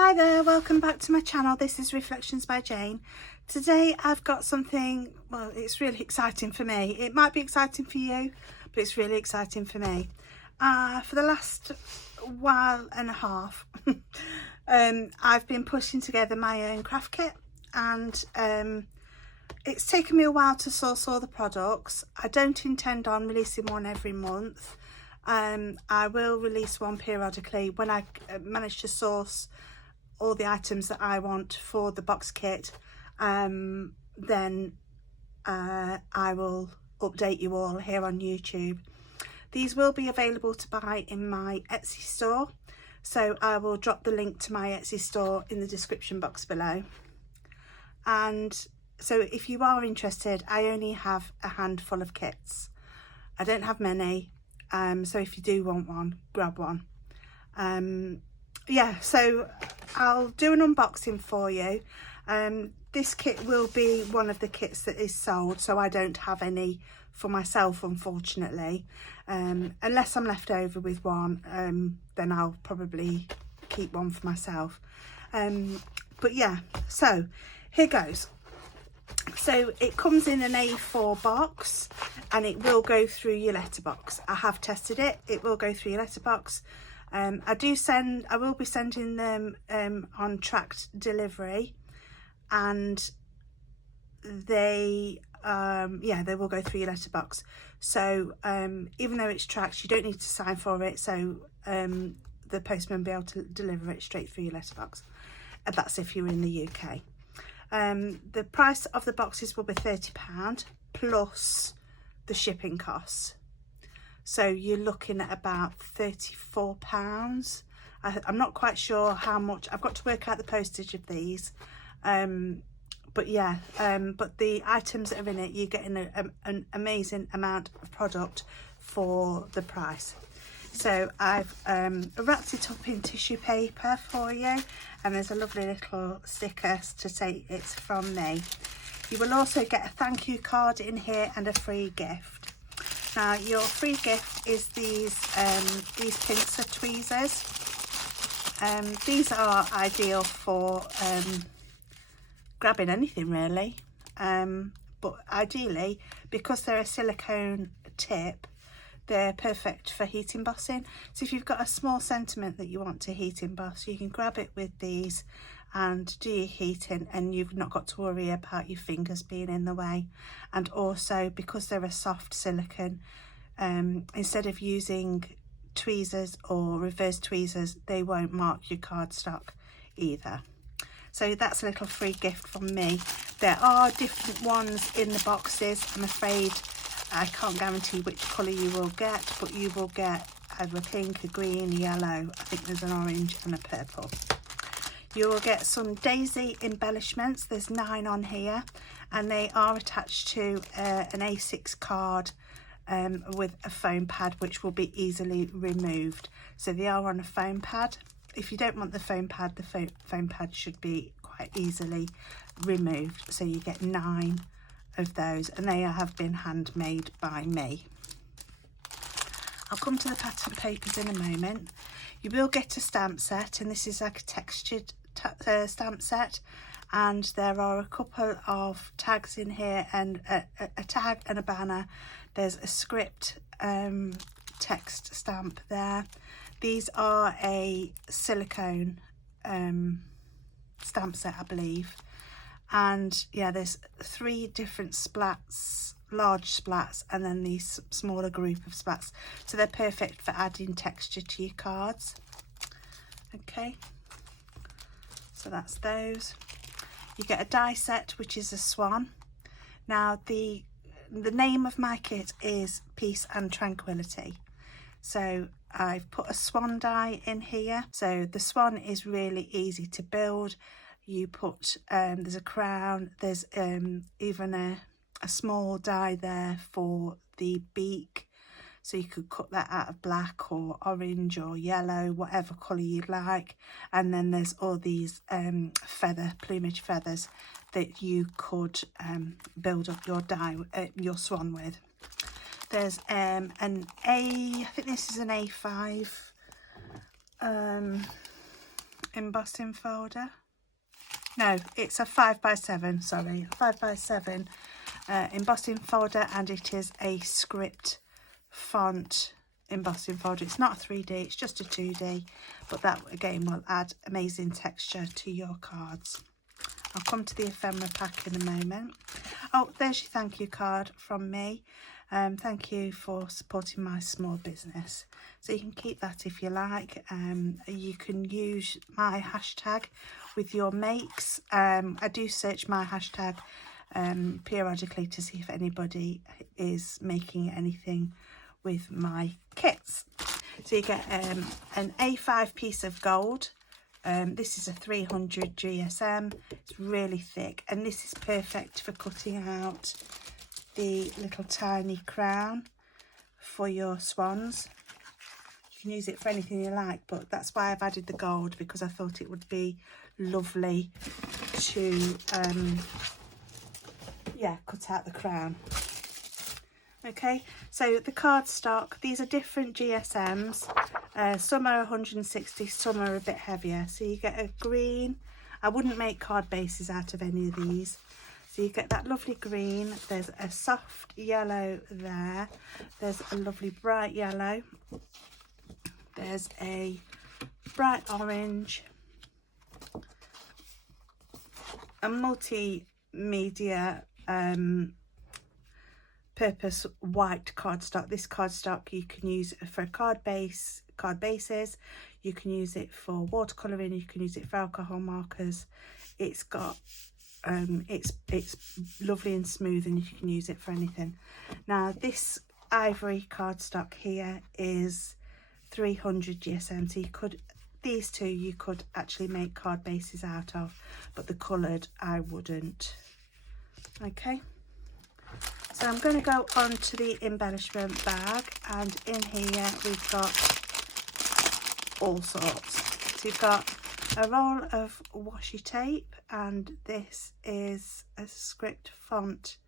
Hi there, welcome back to my channel. This is Reflections by Jane. Today I've got something, well, it's really exciting for me. It might be exciting for you, but it's really exciting for me. For the last while and a half, I've been putting together my own craft kit, and it's taken me a while to source all the products. I don't intend on releasing one every month. I will release one periodically when I manage to source all the items that I want for the box kit. Then I will update you all here on YouTube. These will be available to buy in my Etsy store, so I will drop the link to my Etsy store in the description box below. And so if you are interested, I only have a handful of kits. I don't have many, so if you do want one, grab one. Yeah, so I'll do an unboxing for you. This kit will be one of the kits that is sold, so I don't have any for myself, unfortunately. Unless I'm left over with one, then I'll probably keep one for myself. But yeah, so here goes. So it comes in an A4 box, and it will go through your letterbox. I have tested it. It will go through your letterbox. I will be sending them on tracked delivery, and they will go through your letterbox. So even though it's tracked, you don't need to sign for it, so the postman will be able to deliver it straight through your letterbox. And that's if you're in the UK. The price of the boxes will be £30 plus the shipping costs. So you're looking at about £34. I'm not quite sure how much. I've got to work out the postage of these. But yeah, but the items that are in it, you're getting an amazing amount of product for the price. So I've wrapped it up in tissue paper for you, and there's a lovely little sticker to say it's from me. You will also get a thank you card in here and a free gift. Now your free gift is these pincer tweezers. These are ideal for grabbing anything really, but ideally, because they're a silicone tip, they're perfect for heat embossing. So if you've got a small sentiment that you want to heat emboss, you can grab it with these and do your heating, and you've not got to worry about your fingers being in the way. And also, because they're a soft silicone, instead of using tweezers or reverse tweezers, they won't mark your cardstock either. So that's a little free gift from me. There are different ones in the boxes. I'm afraid I can't guarantee which colour you will get, but you will get either a pink, a green, a yellow. I think there's an orange and a purple. You will get some daisy embellishments. There's 9 on here, and they are attached to an A6 card with a foam pad, which will be easily removed. So they are on a foam pad. If you don't want the foam pad, the foam pad should be quite easily removed. So you get 9 of those, and they have been handmade by me. I'll come to the pattern papers in a moment. You will get a stamp set, and this is like a textured stamp set, and there are a couple of tags in here, and a tag and a banner. There's a script text stamp there. These are a silicone stamp set, I believe. And yeah, there's 3 different splats, large splats, and then these smaller group of splats. So they're perfect for adding texture to your cards. Okay, so that's those. You get a die set, which is a swan. Now the name of my kit is Peace and Tranquility. So I've put a swan die in here. So the swan is really easy to build. You put, there's a crown, there's even a small die there for the beak. So you could cut that out of black or orange or yellow, whatever colour you'd like. And then there's all these plumage feathers that you could build up your die, your swan with. There's I think this is an A5 embossing folder. No, it's a 5x7, sorry, 5x7 embossing folder, and it is a script font embossing folder. It's not a 3D, it's just a 2D, but that again will add amazing texture to your cards. I'll come to the ephemera pack in a moment. Oh, there's your thank you card from me. Thank you for supporting my small business. So you can keep that if you like. You can use my hashtag with your makes. I do search my hashtag periodically to see if anybody is making anything with my kits. So you get an A5 piece of gold. This is a 300 GSM. It's really thick, and this is perfect for cutting out the little tiny crown for your swans. You can use it for anything you like, but that's why I've added the gold, because I thought it would be lovely to yeah, cut out the crown. Okay, so the cardstock, these are different GSMs. Some are 160, some are a bit heavier. So you get a green. I wouldn't make card bases out of any of these. So you get that lovely green. There's a soft yellow there. There's a lovely bright yellow. There's a bright orange. A multimedia purpose white cardstock. This cardstock you can use for card bases. You can use it for watercolouring. You can use it for alcohol markers. It's got it's lovely and smooth, and you can use it for anything. Now this ivory cardstock here is 300 GSM, so you could, these two you could actually make card bases out of, but the coloured I wouldn't. Okay, so I'm going to go on to the embellishment bag, and in here we've got all sorts. So you've got a roll of washi tape, and this is a script font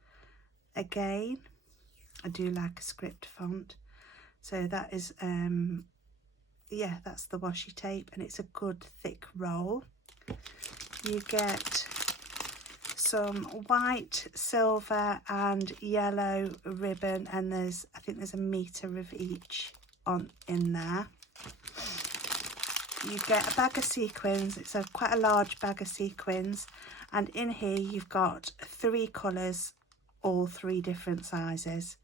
again. I do like a script font, so that is yeah, that's the washi tape, and it's a good thick roll. You get some white, silver and yellow ribbon, and there's, I think there's a metre of each on in there. You get a bag of sequins. It's quite a large bag of sequins, and in here you've got 3 colours, all 3 different sizes.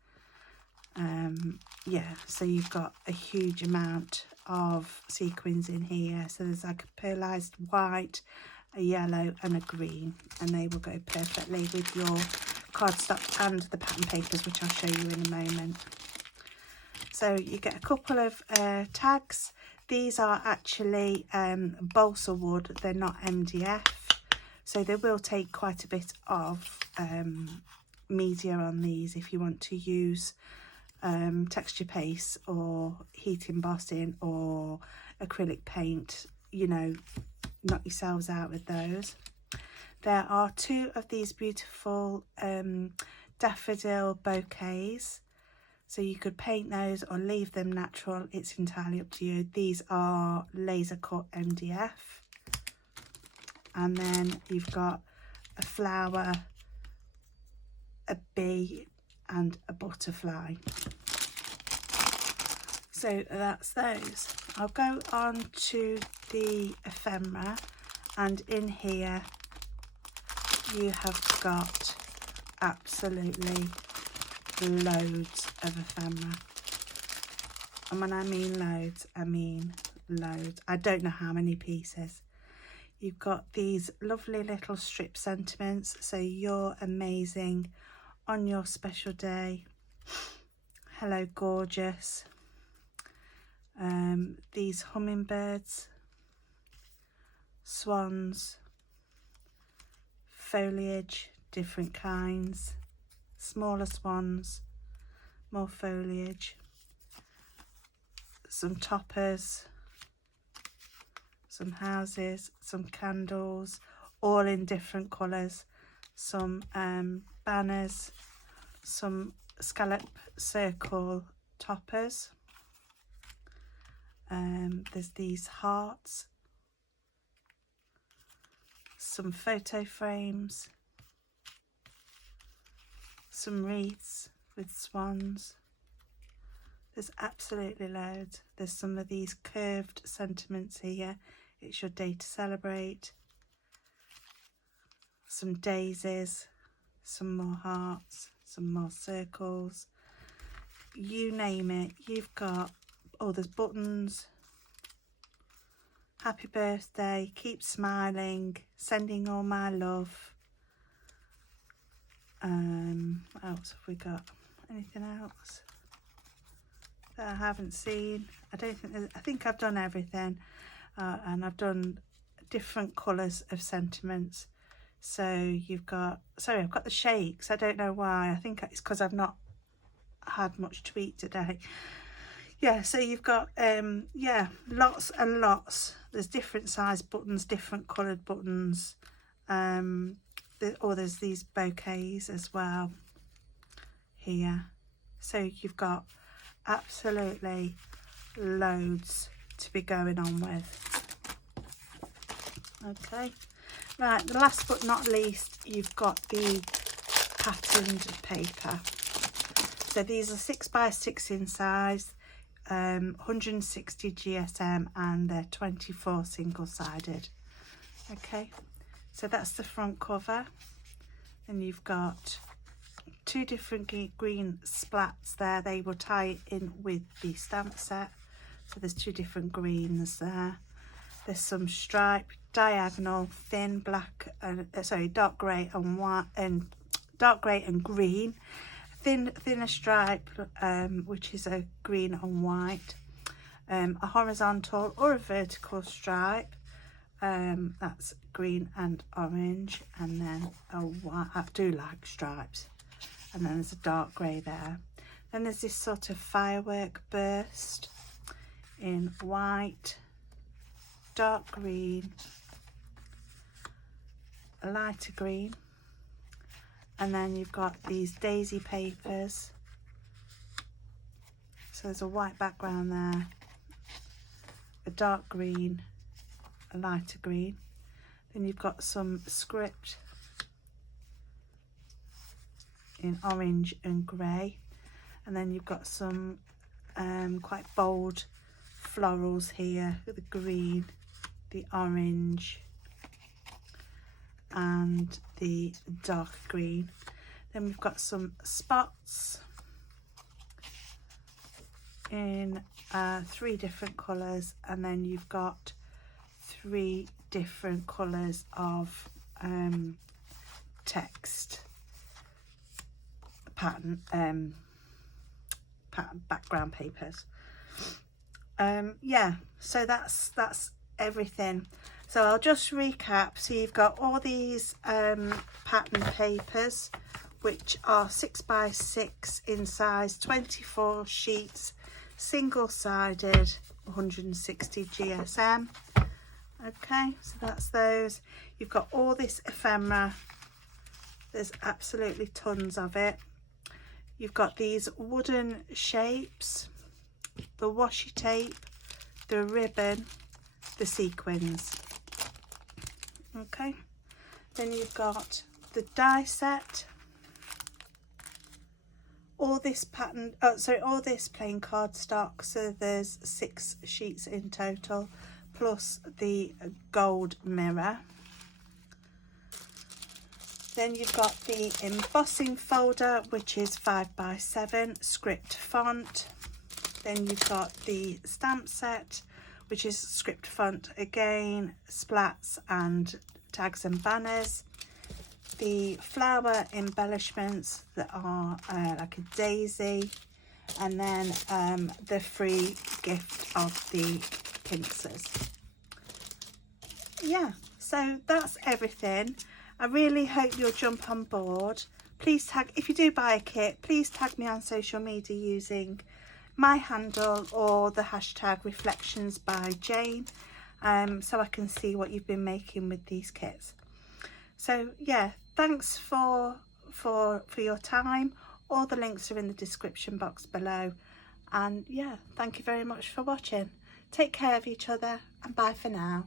Yeah, so you've got a huge amount of sequins in here. So there's like a pearlized white, a yellow and a green, and they will go perfectly with your cardstock and the pattern papers, which I'll show you in a moment. So you get a couple of tags. These are actually balsa wood, they're not MDF, so they will take quite a bit of media on these if you want to use texture paste or heat embossing or acrylic paint. You know, knock yourselves out with those. There are 2 of these beautiful daffodil bouquets, so you could paint those or leave them natural, it's entirely up to you. These are laser cut MDF, and then you've got a flower, a bee and a butterfly. So that's those. I'll go on to the ephemera, and in here you have got absolutely loads of ephemera, and when I mean loads, I mean loads. I don't know how many pieces. You've got these lovely little strip sentiments, so you're amazing on your special day. Hello gorgeous. These hummingbirds, swans, foliage, different kinds, smaller swans, more foliage, some toppers, some houses, some candles, all in different colours, some banners, some scallop circle toppers. There's these hearts, some photo frames, some wreaths with swans. There's absolutely loads. There's some of these curved sentiments here. It's your day to celebrate. Some daisies, some more hearts, some more circles. You name it, you've got, oh, there's buttons. Happy birthday, keep smiling, sending all my love. What else have we got? Anything else that I haven't seen? I think I've done everything, and I've done different colours of sentiments. So you've got, sorry, I've got the shakes. I don't know why. I think it's because I've not had much to eat today. Yeah, so you've got yeah, lots and lots. There's different size buttons, different coloured buttons. There's these bouquets as well here. So you've got absolutely loads to be going on with. Okay, right, the last but not least, you've got the patterned paper. So these are 6x6 in size, 160 GSM, and they're 24 single-sided. Okay, so that's the front cover, and you've got two different green splats there. They will tie in with the stamp set. So there's two different greens there. There's some stripe, diagonal, thin black, dark grey and white, and dark grey and green. Thinner stripe, which is a green and white. A horizontal or a vertical stripe. That's green and orange, and then a white. I do like stripes. And then there's a dark grey there. Then there's this sort of firework burst in white, dark green, a lighter green, and then you've got these daisy papers. So there's a white background there, a dark green, a lighter green. Then you've got some script in orange and grey, and then you've got some quite bold florals here with the green, the orange and the dark green. Then we've got some spots in 3 different colours, and then you've got 3 different colours of text pattern background papers. Yeah, so that's everything. So I'll just recap. So you've got all these pattern papers, which are 6x6 in size, 24 sheets, single-sided, 160 GSM. Okay, so that's those. You've got all this ephemera. There's absolutely tons of it. You've got these wooden shapes, the washi tape, the ribbon, the sequins. Okay, then you've got the die set, all this pattern, all this plain cardstock. So there's 6 sheets in total, plus the gold mirror. Then you've got the embossing folder, which is 5x7 script font. Then you've got the stamp set, which is script font again, splats and tags and banners. The flower embellishments that are like a daisy, and then the free gift of the pincers. Yeah, so that's everything. I really hope you'll jump on board. Please tag, if you do buy a kit, please tag me on social media using my handle or the hashtag reflections by Jane, so I can see what you've been making with these kits. So yeah, thanks for your time. All the links are in the description box below, and yeah, thank you very much for watching. Take care of each other, and bye for now.